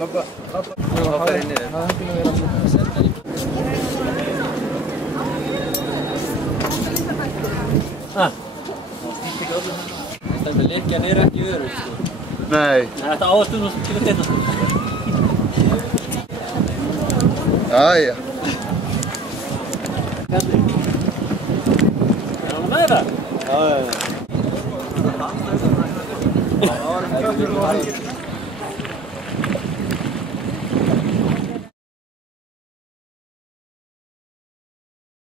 Labba fer inn í þér. Stýtti ekki öllu það. Þetta leikjan ekki örugg, sko. Nei. Þetta ástundum til að þetta, sko. Jæja. Hvernig? Er hann með það? Já. Það var ekki